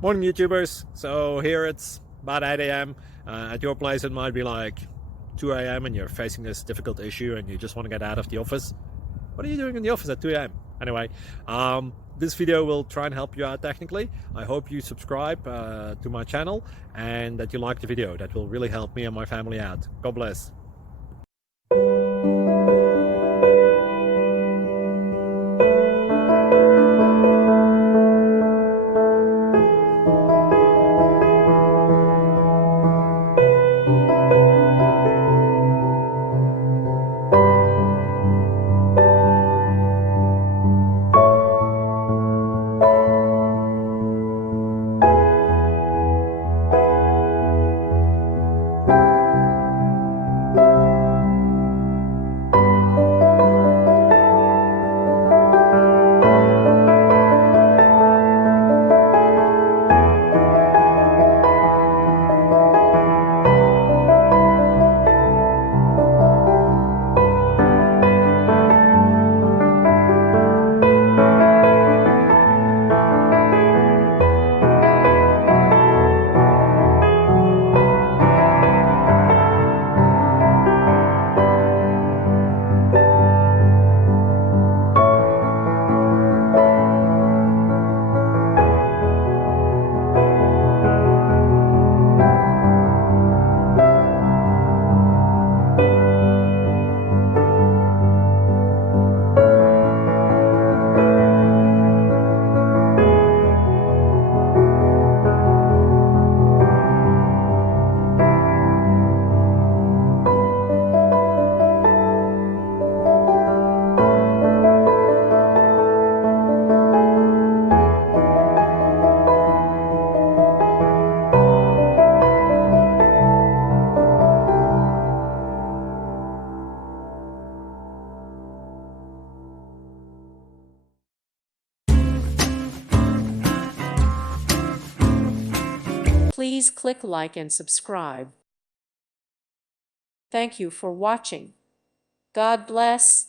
Morning YouTubers. So here it's about 8 a.m. At your place it might be like 2 a.m. and you're facing this difficult issue and you just want to get out of the office. What are you doing in the office at 2 a.m.? Anyway, this video will try and help you out technically. I hope you subscribe to my channel and that you like the video. That will really help me and my family out. God bless. Please click like and subscribe. Thank you for watching. God bless.